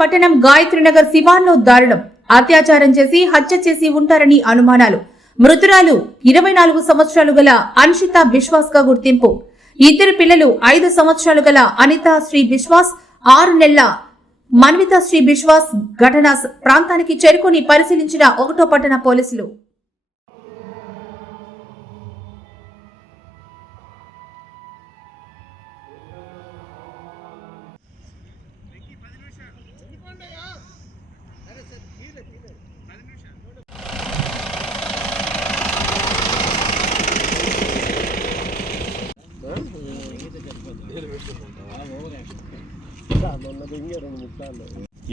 పట్టణం గాయత్రీనగర్ శివార్లో దారుణం. అత్యాచారం చేసి హత్య చేసి ఉంటారని అనుమానాలు. మృతురాలు 24 సంవత్సరాలు గల అన్షిత విశ్వాస్ గా గుర్తింపు. ఇద్దరు పిల్లలు 5 సంవత్సరాలు గల అనిత శ్రీ విశ్వాస్, 6 నెలల మన్విత శ్రీ విశ్వాస్. ఘటనా ప్రాంతానికి చేరుకొని పరిశీలించిన 1వ పట్టణ పోలీసులు.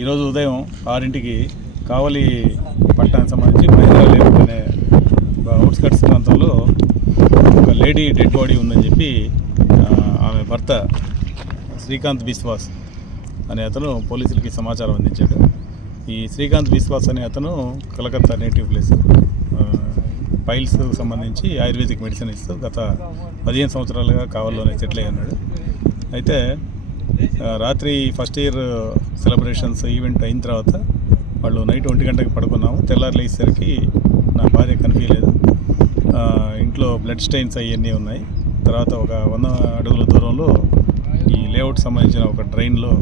ఈరోజు ఉదయం 6ంటికి కావలి పట్టణానికి సంబంధించి హైదరాబాద్ అనే అవుట్స్కట్స్ ప్రాంతంలో ఒక లేడీ డెడ్ బాడీ ఉందని చెప్పి ఆమె భర్త శ్రీకాంత్ విశ్వాస్ అనే అతను పోలీసులకి సమాచారం అందించాడు. ఈ శ్రీకాంత్ విశ్వాస్ అనే అతను కలకత్తా నేటివ్ ప్లేస్. పైల్స్ సంబంధించి ఆయుర్వేదిక్ మెడిసిన్ ఇస్తూ గత 15 సంవత్సరాలుగా కావలిలోనే సెటిల్ అయి ఉన్నాడు. అయితే రాత్రి ఫస్ట్ ఇయర్ సెలబ్రేషన్స్ ఈవెంట్ అయిన తర్వాత వాళ్ళు నైట్ 1 గంటకి పడుకున్నాము. తెల్లారి లేచేసరికి నా భార్య కనిపించలేదు. ఇంట్లో బ్లడ్ స్టెయిన్స్ అవన్నీ ఉన్నాయి. తర్వాత ఒక 100 అడుగుల దూరంలో ఈ లేఅవుట్ సంబంధించిన ఒక డ్రైన్లో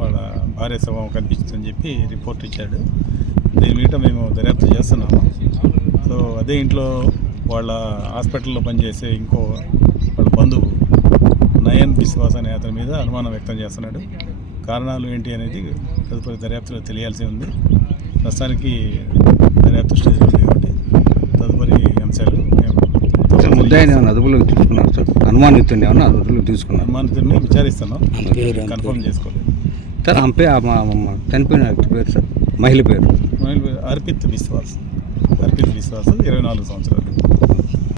వాళ్ళ భార్య శవం కనిపించిందని చెప్పి రిపోర్ట్ ఇచ్చాడు. దీని మీద మేము దర్యాప్తు చేస్తున్నాము. సో అదే ఇంట్లో వాళ్ళ హాస్పిటల్లో పనిచేసే ఇంకో వాళ్ళ బంధువు నయన్ విశ్వాస్ అనే అతని మీద అనుమానం వ్యక్తం చేస్తున్నాడు. కారణాలు ఏంటి అనేది తదుపరి దర్యాప్తులో తెలియాల్సి ఉంది. ప్రస్తుతానికి దర్యాప్తు స్టేజ్ ఉంది కాబట్టి తదుపరి అంశాలు అనుమానితుడిని విచారిస్తున్నాం. కన్ఫర్మ్ చేసుకోలేదు సార్. చనిపోయిన పేరు సార్, మహిళ పేరు అర్పిత్ విశ్వాస్ 24 సంవత్సరాలు.